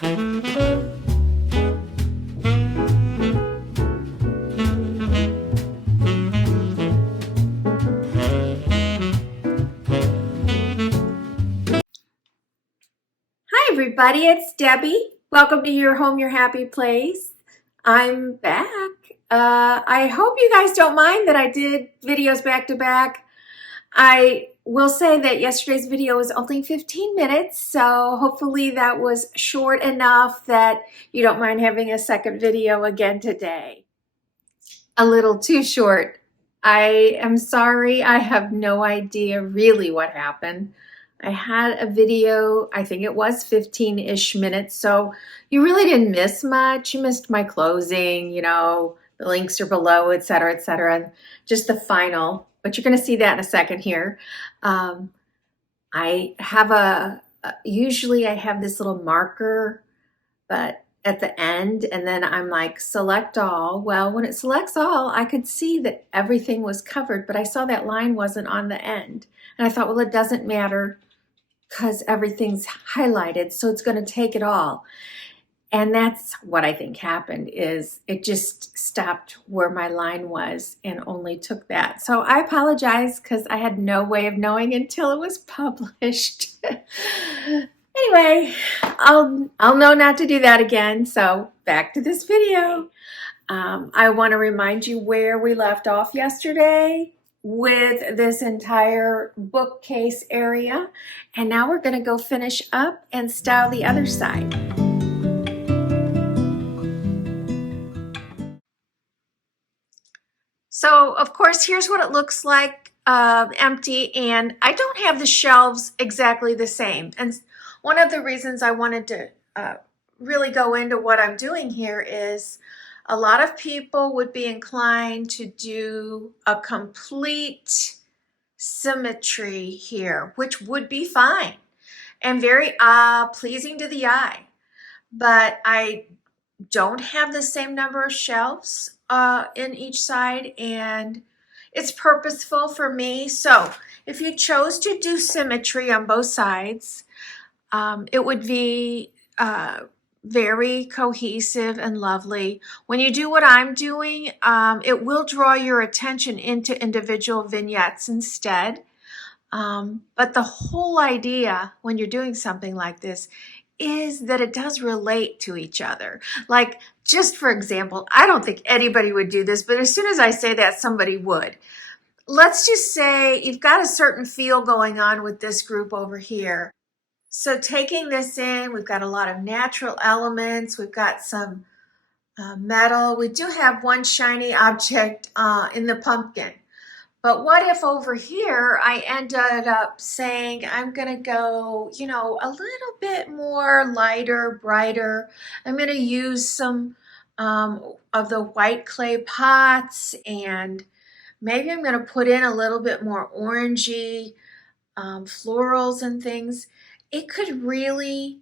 Hi everybody, it's Debbie. Welcome to Your Home, Your Happy Place. I'm back. I hope you guys don't mind that I did videos back to back. I will say that yesterday's video was only 15 minutes, so hopefully that was short enough that you don't mind having a second video again today. A little too short. I am sorry. I have no idea really what happened. I had a video, I think it was 15-ish minutes, so you really didn't miss much. You missed my closing, you know, the links are below, etc., and just the final, but you're going to see that in a second here. I have usually I have this little marker, but at the end, and then I'm like, select all. Well, when it selects all, I could see that everything was covered, but I saw that line wasn't on the end. And I thought, well, it doesn't matter because everything's highlighted, so it's going to take it all. And that's what I think happened, is it just stopped where my line was and only took that. So I apologize because I had no way of knowing until it was published. Anyway, I'll know not to do that again. So back to this video. I want to remind you where we left off yesterday with this entire bookcase area. And now we're going to go finish up and style the other side. So of course, here's what it looks like empty, and I don't have the shelves exactly the same. And one of the reasons I wanted to really go into what I'm doing here is a lot of people would be inclined to do a complete symmetry here, which would be fine and very pleasing to the eye. But I don't have the same number of shelves in each side, and it's purposeful for me. So if you chose to do symmetry on both sides, it would be very cohesive and lovely. When you do what I'm doing, it will draw your attention into individual vignettes instead. But the whole idea when you're doing something like this is that it does relate to each other. Like, just for example, I don't think anybody would do this, but as soon as I say that, somebody would. Let's just say you've got a certain feel going on with this group over here. So taking this in, we've got a lot of natural elements. We've got some metal. We do have one shiny object in the pumpkin. But what if over here I ended up saying I'm going to go, you know, a little bit more lighter, brighter. I'm going to use some of the white clay pots, and maybe I'm going to put in a little bit more orangey florals and things. It could really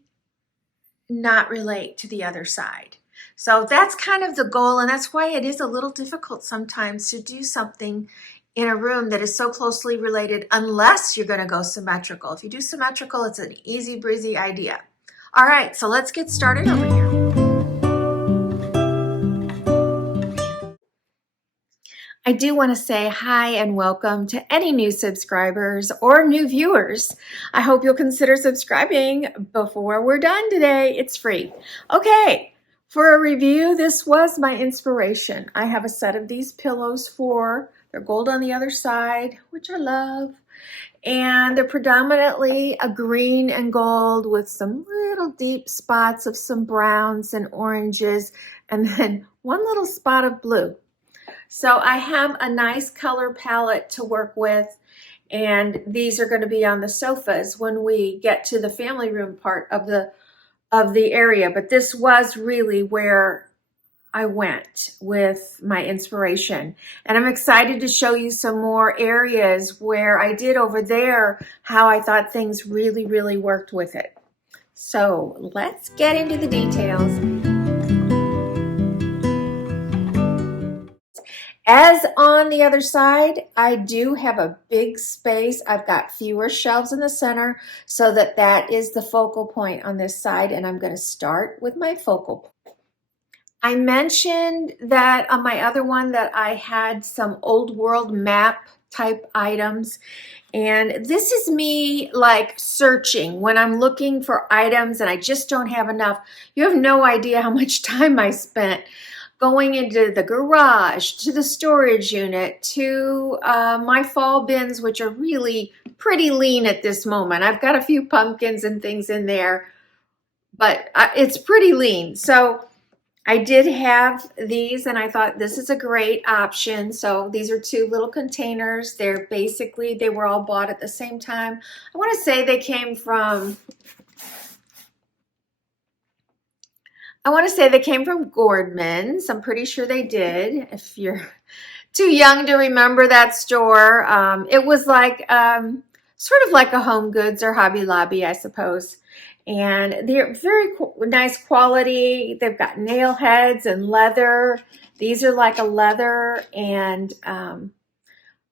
not relate to the other side. So that's kind of the goal, and that's why it is a little difficult sometimes to do something in a room that is so closely related unless you're going to go symmetrical. If you do symmetrical, it's an easy breezy idea. All right, so let's get started over here. I do want to say hi and welcome to any new subscribers or new viewers. I hope you'll consider subscribing before we're done today. It's free. Okay, for a review, this was my inspiration. I have a set of these pillows they're gold on the other side, which I love. And they're predominantly a green and gold with some little deep spots of some browns and oranges, and then one little spot of blue. So I have a nice color palette to work with, and these are going to be on the sofas when we get to the family room part of the area. But this was really where I went with my inspiration, and I'm excited to show you some more areas where I did over there how I thought things really, really worked with it. So let's get into the details. As on the other side, I do have a big space. I've got fewer shelves in the center so that that is the focal point on this side, and I'm going to start with my focal point. I mentioned that on my other one that I had some old world map type items, and this is me like searching when I'm looking for items and I just don't have enough. You have no idea how much time I spent going into the garage, to the storage unit, to my fall bins, which are really pretty lean at this moment. I've got a few pumpkins and things in there, but it's pretty lean. So I did have these and I thought this is a great option. So these are two little containers. They're basically, they were all bought at the same time. I want to say they came from, Gordman's. I'm pretty sure they did. If you're too young to remember that store, it was like sort of like a Home Goods or Hobby Lobby, I suppose. And they're very nice quality. They've got nail heads and leather. These are like a leather, and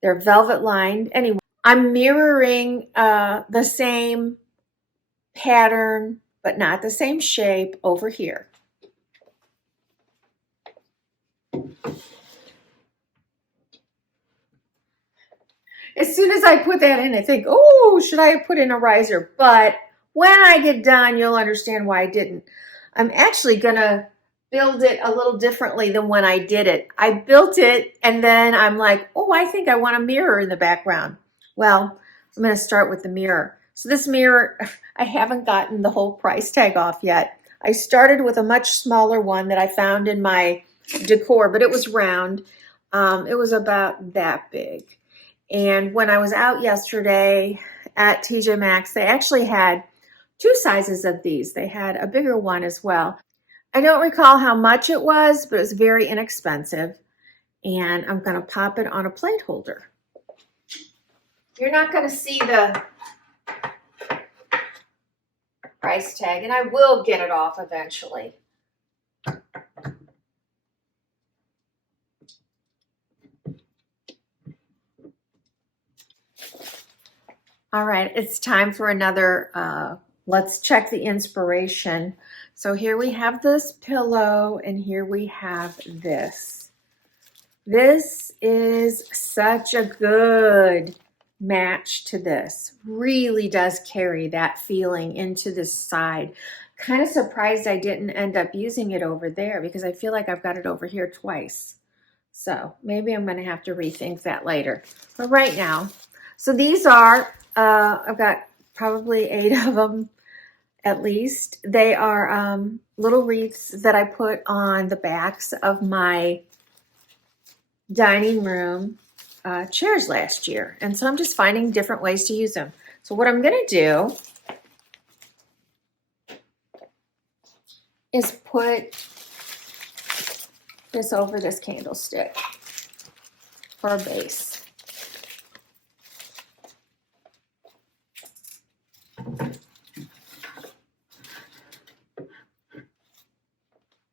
they're velvet lined. Anyway, I'm mirroring the same pattern, but not the same shape over here. As soon as I put that in, I think, oh, should I have put in a riser? But when I get done, you'll understand why I didn't. I'm actually going to build it a little differently than when I did it. I built it and then I'm like, oh, I think I want a mirror in the background. Well, I'm going to start with the mirror. So this mirror, I haven't gotten the whole price tag off yet. I started with a much smaller one that I found in my decor, but it was round. It was about that big. And when I was out yesterday at TJMAXX, they actually had two sizes of these. They had a bigger one as well. I don't recall how much it was, but it was very inexpensive. And I'm going to pop it on a plate holder. You're not going to see the price tag, and I will get it off eventually. All right, it's time for another, let's check the inspiration. So here we have this pillow, and here we have this. This is such a good match to this. Really does carry that feeling into this side. Kind of surprised I didn't end up using it over there because I feel like I've got it over here twice. So maybe I'm going to have to rethink that later. But right now, so these are, I've got probably 8 of them at least. They are little wreaths that I put on the backs of my dining room chairs last year. And so I'm just finding different ways to use them. So what I'm going to do is put this over this candlestick for a base.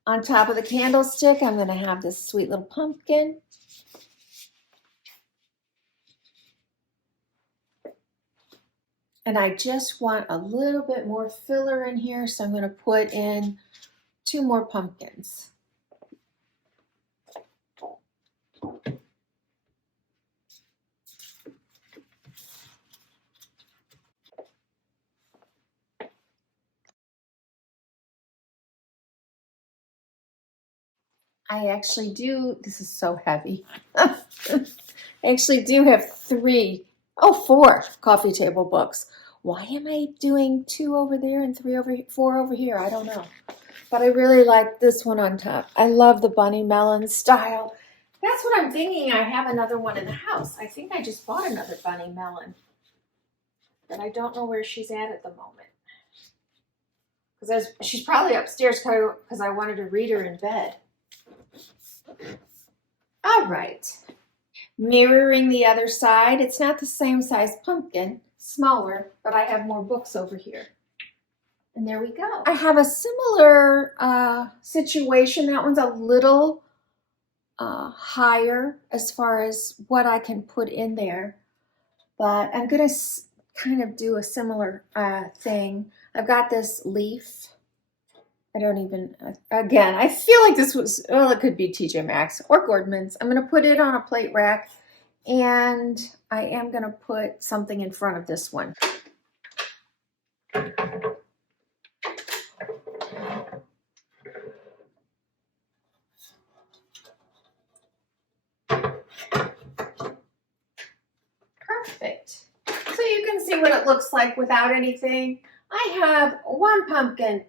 On top of the candlestick, I'm going to have this sweet little pumpkin. And I just want a little bit more filler in here, so I'm going to put in 2 more pumpkins. I actually do, this is so heavy. I actually do have 4 coffee table books. Why am I doing 2 over there and 4 over here? I don't know. But I really like this one on top. I love the bunny melon style. That's what I'm thinking. I have another one in the house. I think I just bought another bunny melon. But I don't know where she's at the moment. Because she's probably upstairs because I wanted to read her in bed. All right. Mirroring the other side. It's not the same size pumpkin. Smaller, but I have more books over here. And there we go. I have a similar situation. That one's a little higher as far as what I can put in there. But I'm going to kind of do a similar thing. I've got this leaf. I don't even, again, I feel like this was, well, it could be TJMAXX or Gordman's. I'm going to put it on a plate rack, and I am going to put something in front of this one. Perfect. So you can see what it looks like without anything. I have 1 pumpkin,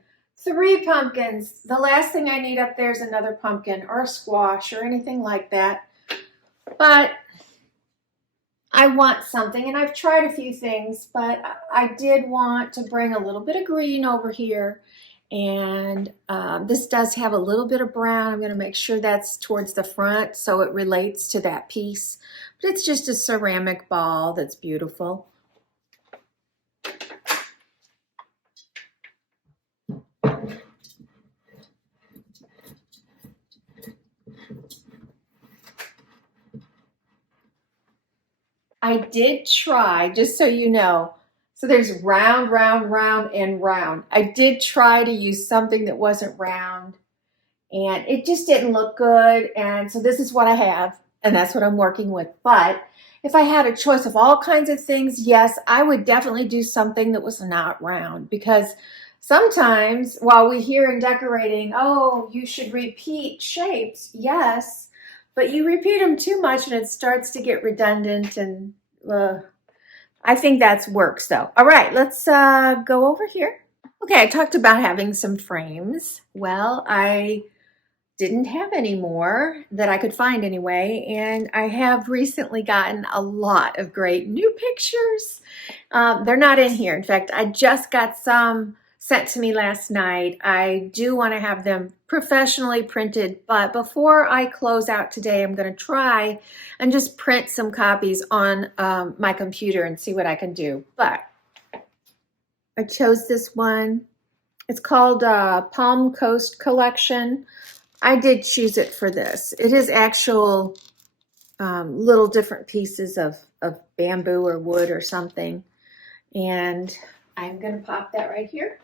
3 pumpkins. The last thing I need up there is another pumpkin or a squash or anything like that. But I want something, and I've tried a few things, but I did want to bring a little bit of green over here. And this does have a little bit of brown. I'm going to make sure that's towards the front so it relates to that piece. But it's just a ceramic ball that's beautiful. I did try, just so you know, so there's round, round, round, and round. I did try to use something that wasn't round, and it just didn't look good. And so this is what I have, and that's what I'm working with. But if I had a choice of all kinds of things, yes, I would definitely do something that was not round, because sometimes while we hear in decorating, oh, you should repeat shapes, yes, but you repeat them too much and it starts to get redundant, and I think that's works though. All right, let's go over here. Okay, I talked about having some frames. Well, I didn't have any more that I could find anyway, and I have recently gotten a lot of great new pictures. They're not in here. In fact, I just got some sent to me last night. I do want to have them professionally printed, but before I close out today, I'm going to try and just print some copies on my computer and see what I can do. But I chose this one. It's called Palm Coast Collection. I did choose it for this. It is actual little different pieces of bamboo or wood or something. And I'm going to pop that right here.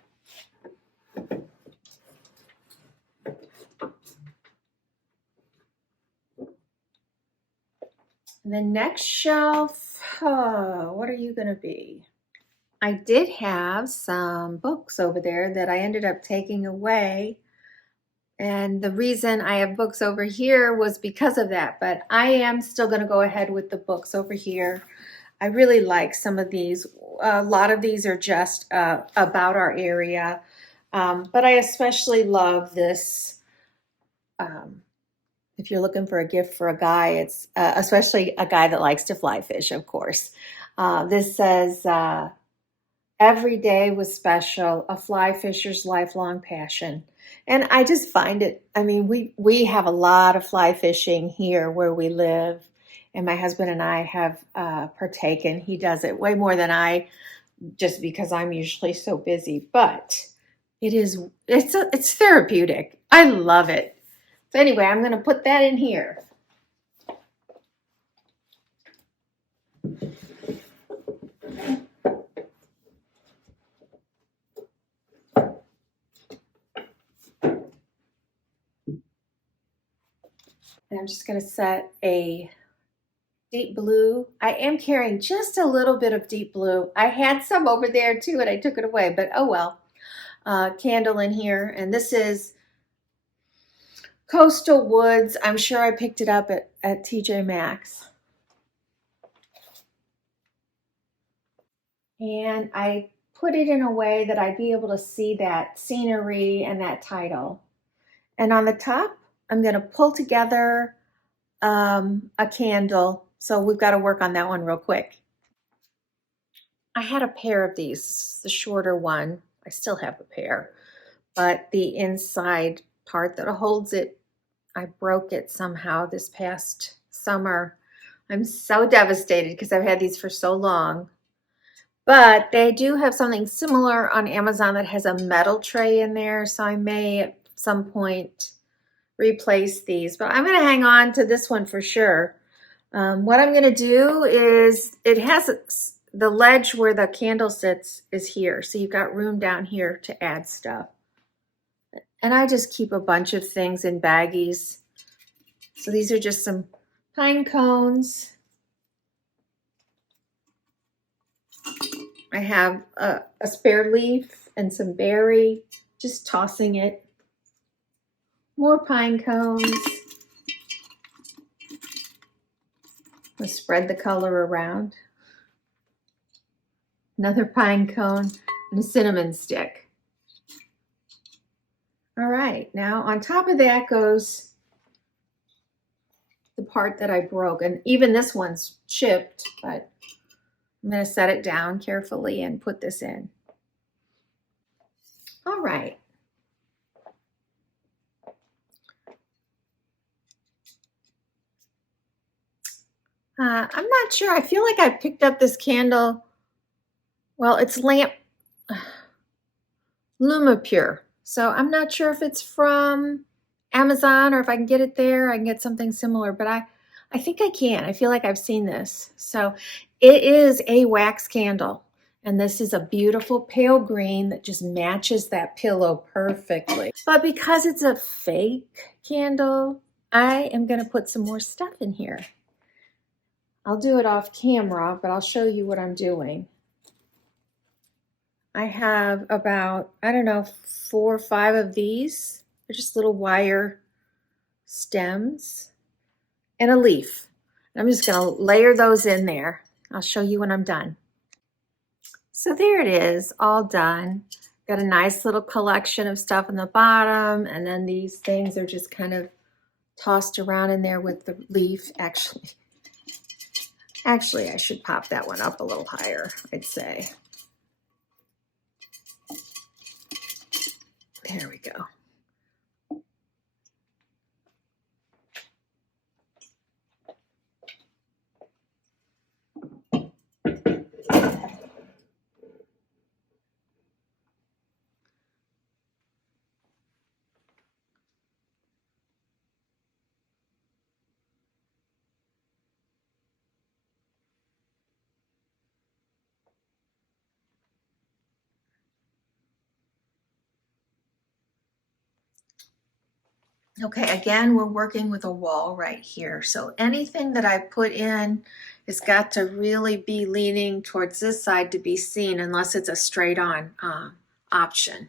The next shelf, what are you going to be? I did have some books over there that I ended up taking away. And the reason I have books over here was because of that. But I am still going to go ahead with the books over here. I really like some of these. A lot of these are just about our area. But I especially love this. If you're looking for a gift for a guy, it's especially a guy that likes to fly fish, of course. This says, every day was special, a fly fisher's lifelong passion. And I just find it, I mean, we have a lot of fly fishing here where we live. And my husband and I have partaken. He does it way more than I, just because I'm usually so busy. But it's therapeutic. I love it. So anyway, I'm going to put that in here. And I'm just going to set a deep blue. I am carrying just a little bit of deep blue. I had some over there too, and I took it away, but oh well. Candle in here, and this is Coastal Woods. I'm sure I picked it up at TJMAXX. And I put it in a way that I'd be able to see that scenery and that title. And on the top, I'm going to pull together a candle. So we've got to work on that one real quick. I had a pair of these, the shorter one. I still have a pair, but the inside part that holds it, I broke it somehow this past summer. I'm so devastated because I've had these for so long. But they do have something similar on Amazon that has a metal tray in there, so I may at some point replace these, but I'm going to hang on to this one for sure. What I'm going to do is, it has the ledge where the candle sits is here. So you've got room down here to add stuff. And I just keep a bunch of things in baggies. So these are just some pine cones. I have a spare leaf and some berry, just tossing it. More pine cones. I'll spread the color around. Another pine cone and a cinnamon stick. All right, now on top of that goes the part that I broke, and even this one's chipped, but I'm going to set it down carefully and put this in. All right. I'm not sure. I feel like I picked up this candle. Well, it's Lumapure. So I'm not sure if it's from Amazon or if I can get it there. I can get something similar, but I think I can. I feel like I've seen this. So it is a wax candle. And this is a beautiful pale green that just matches that pillow perfectly. But because it's a fake candle, I am going to put some more stuff in here. I'll do it off camera, but I'll show you what I'm doing. I have about, I don't know, 4 or 5 of these. They're just little wire stems and a leaf. I'm just going to layer those in there. I'll show you when I'm done. So there it is, all done. Got a nice little collection of stuff on the bottom, and then these things are just kind of tossed around in there with the leaf. Actually, I should pop that one up a little higher, I'd say. There we go. Okay, again, we're working with a wall right here. So anything that I put in has got to really be leaning towards this side to be seen, unless it's a straight on option.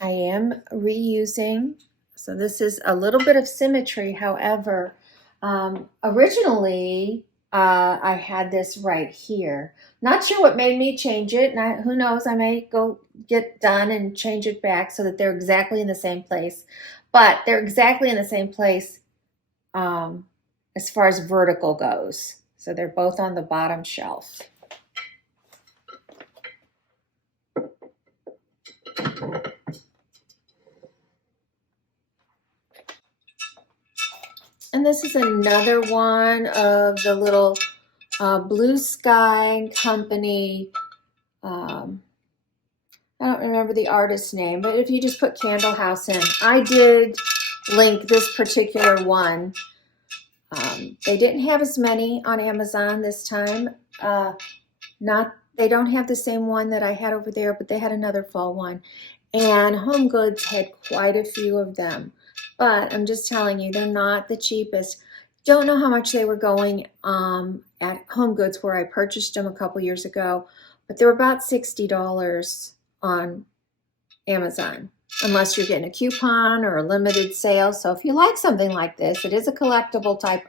I am reusing, so this is a little bit of symmetry. However, originally I had this right here. Not sure what made me change it, and who knows, I may go get done and change it back so that they're exactly in the same place. But they're exactly in the same place as far as vertical goes. So they're both on the bottom shelf. And this is another one of the little Blue Sky Company. I don't remember the artist's name, but if you just put Candle House in, I did link this particular one. They didn't have as many on Amazon this time. They don't have the same one that I had over there, but they had another fall one. And Home Goods had quite a few of them. But I'm just telling you, they're not the cheapest. Don't know how much they were going at Home Goods where I purchased them a couple years ago, but they were about $60 on Amazon, unless you're getting a coupon or a limited sale. So if you like something like this, it is a collectible type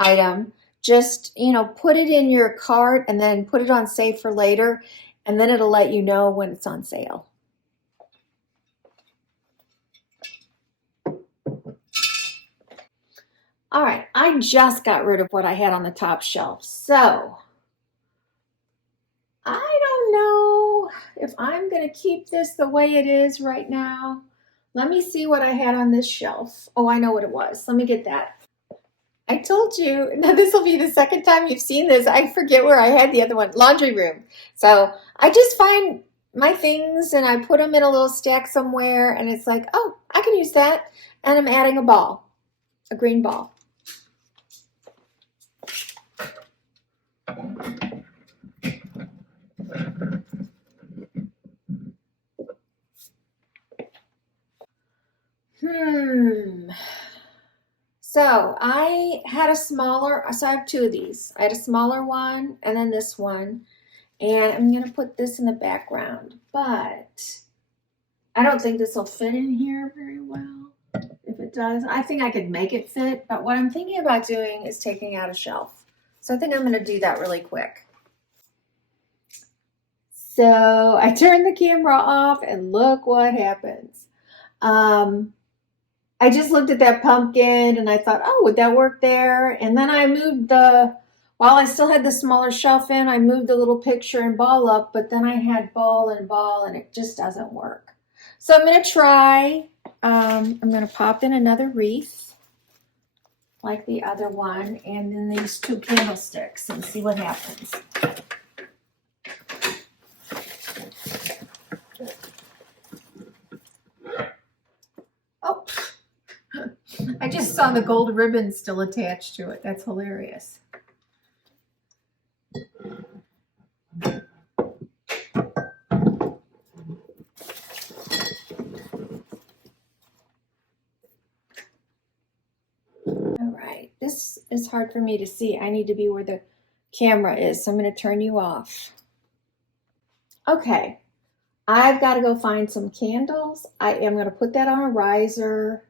item. Just, you know, put it in your cart and then put it on save for later, and then it'll let you know when it's on sale. All right, I just got rid of what I had on the top shelf. So I don't know if I'm going to keep this the way it is right now. Let me see what I had on this shelf. Oh, I know what it was. Let me get that. I told you, now this will be the second time you've seen this. I forget where I had the other one, laundry room. So I just find my things and I put them in a little stack somewhere, and it's like, oh, I can use that. And I'm adding a ball, a green ball. So I had a smaller, so I have two of these. I had a smaller one and then this one. And I'm going to put this in the background, but I don't think this will fit in here very well. If it does, I think I could make it fit, but what I'm thinking about doing is taking out a shelf. So I think I'm going to do that really quick. So I turned the camera off and look what happens. I just looked at that pumpkin and I thought, oh, would that work there? And then I moved while I still had the smaller shelf in, I moved the little picture and ball up, but then I had ball and it just doesn't work. So I'm going to try, I'm going to pop in another wreath like the other one, and then these two candlesticks and see what happens. Oh, I just saw the gold ribbon still attached to it. That's hilarious. All right, this is hard for me to see. I need to be where the camera is, so I'm going to turn you off. Okay, I've got to go find some candles. I am going to put that on a riser,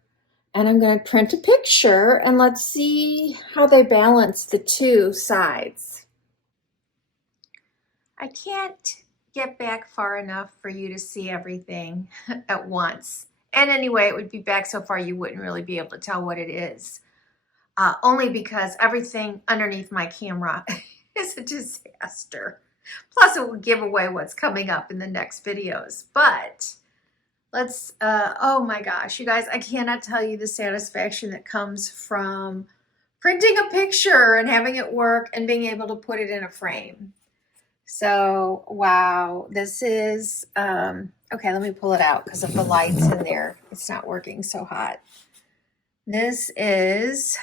and I'm going to print a picture, and let's see how they balance the two sides. I can't get back far enough for you to see everything at once. And anyway, it would be back so far you wouldn't really be able to tell what it is. Only because everything underneath my camera is a disaster. Plus it will give away what's coming up in the next videos. But let's, oh my gosh, you guys, I cannot tell you the satisfaction that comes from printing a picture and having it work and being able to put it in a frame. So, wow, this is, okay, let me pull it out because of the lights in there. It's not working so hot. This is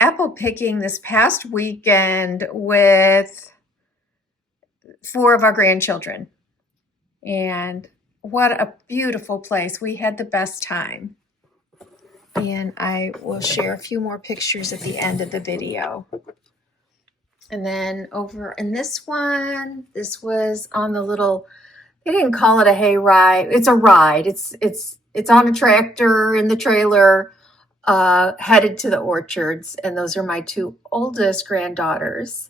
apple picking this past weekend with 4 of our grandchildren. And what a beautiful place. We had the best time. And I will share a few more pictures at the end of the video. And then over in this one, this was on the little, they didn't call it a hay ride. It's a ride. It's on a tractor in the trailer, headed to the orchards. And those are my 2 oldest granddaughters.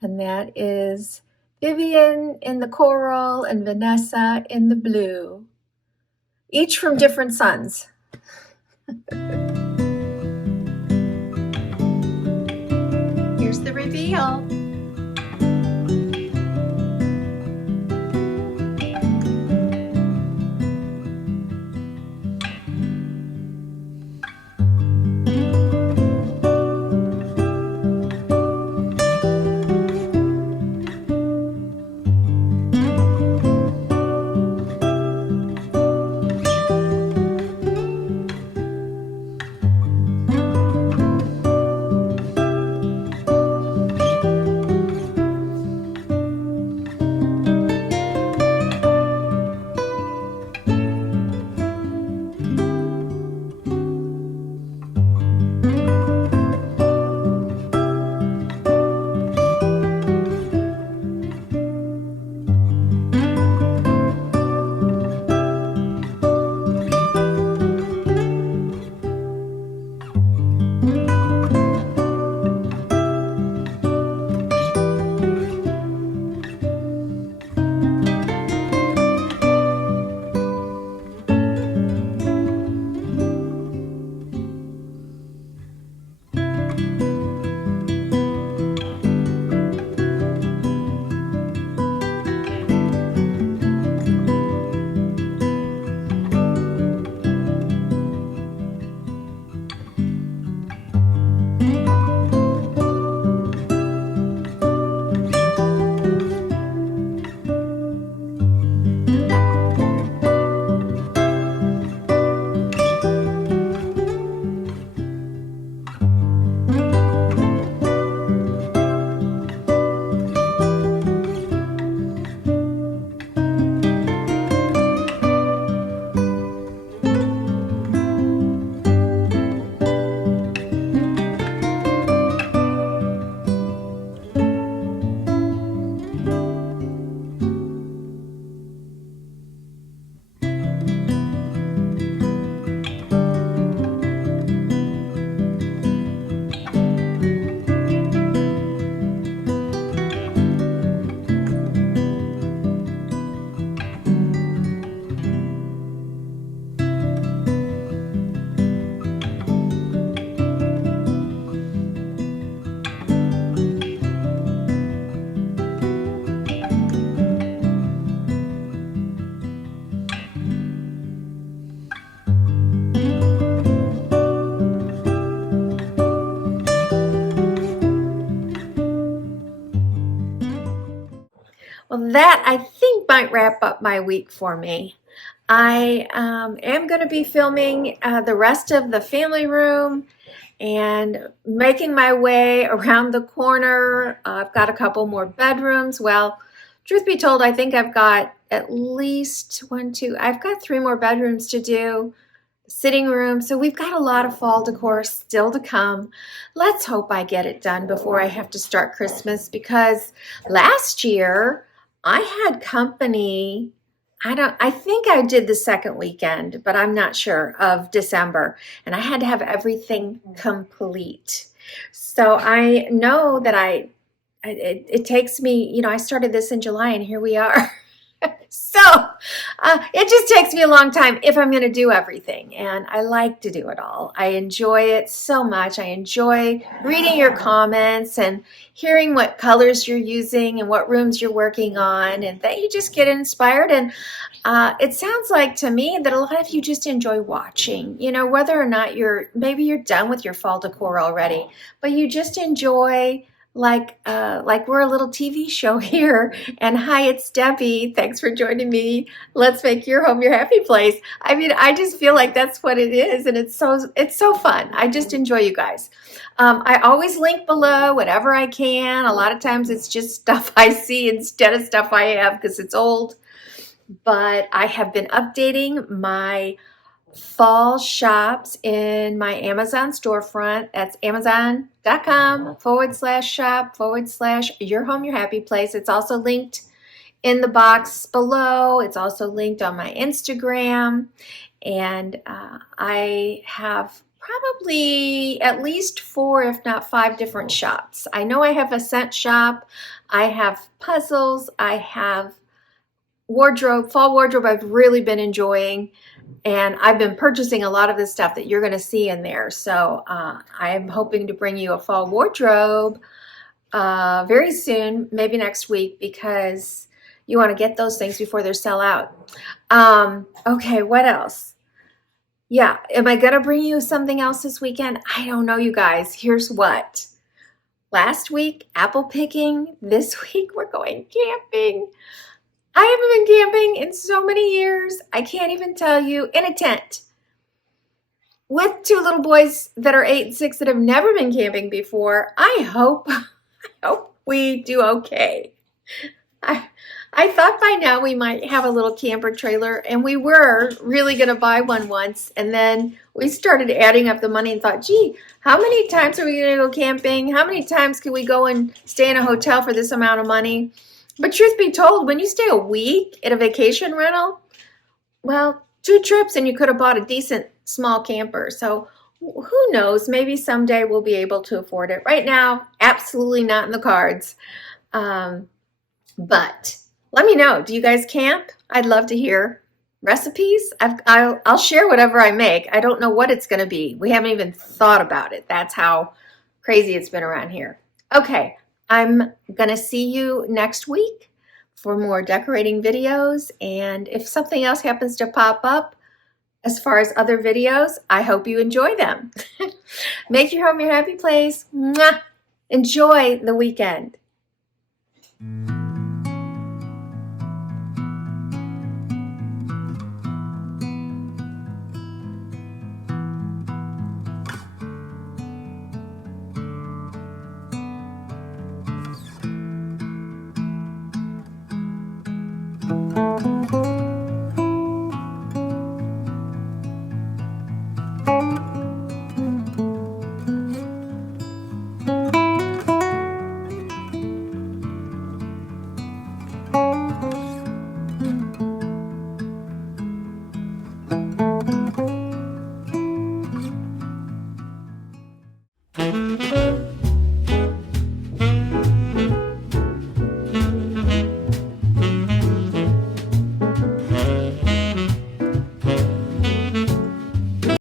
And that is Vivian in the coral and Vanessa in the blue, each from different suns. Here's the reveal. that I think might wrap up my week for me. I am going to be filming the rest of the family room and making my way around the corner. I've got a couple more bedrooms. Well, truth be told, I think I've got at least I've got 3 more bedrooms to do. Sitting room. So we've got a lot of fall decor still to come. Let's hope I get it done before I have to start Christmas, because last year I had company. I think I did the second weekend, but I'm not sure, of December, and I had to have everything complete. So I know that it takes me, I started this in July and here we are. So it just takes me a long time if I'm going to do everything, and I like to do it all. I enjoy it so much. I enjoy reading your comments and hearing what colors you're using and what rooms you're working on, and that you just get inspired. And it sounds like to me that a lot of you just enjoy watching, whether or not maybe you're done with your fall decor already, but you just enjoy like we're a little TV show here. And hi, it's Debbie. Thanks for joining me. Let's make your home your happy place. I mean, I just feel like that's what it is, and it's so fun. I just enjoy you guys. I always link below whatever I can. A lot of times it's just stuff I see instead of stuff I have because it's old. But I have been updating my fall shops in my Amazon storefront. That's amazon.com/shop/your home your happy place. It's also linked in the box below. It's also linked on my Instagram, and I have probably at least 4, if not 5 different shops. I know I have a scent shop, I have puzzles, I have wardrobe, fall wardrobe I've really been enjoying. And I've been purchasing a lot of the stuff that you're going to see in there. So I'm hoping to bring you a fall wardrobe very soon, maybe next week, because you want to get those things before they sell out. Okay, what else? Yeah, am I going to bring you something else this weekend? I don't know, you guys. Here's what. Last week, apple picking. This week, we're going camping. I haven't been camping in so many years. I can't even tell you. In a tent with 2 little boys that are 8 and 6 that have never been camping before. I hope we do okay. I thought by now we might have a little camper trailer, and we were really going to buy one once, and then we started adding up the money and thought, gee, how many times are we going to go camping? How many times can we go and stay in a hotel for this amount of money? But truth be told, when you stay a week at a vacation rental, well, 2 trips and you could have bought a decent small camper. So who knows, maybe someday we'll be able to afford it. Right now, absolutely not in the cards. But let me know, do you guys camp? I'd love to hear recipes. I'll share whatever I make. I don't know what it's going to be. We haven't even thought about it. That's how crazy it's been around here. Okay. I'm going to see you next week for more decorating videos. And if something else happens to pop up as far as other videos, I hope you enjoy them. Make your home your happy place. Mwah! Enjoy the weekend.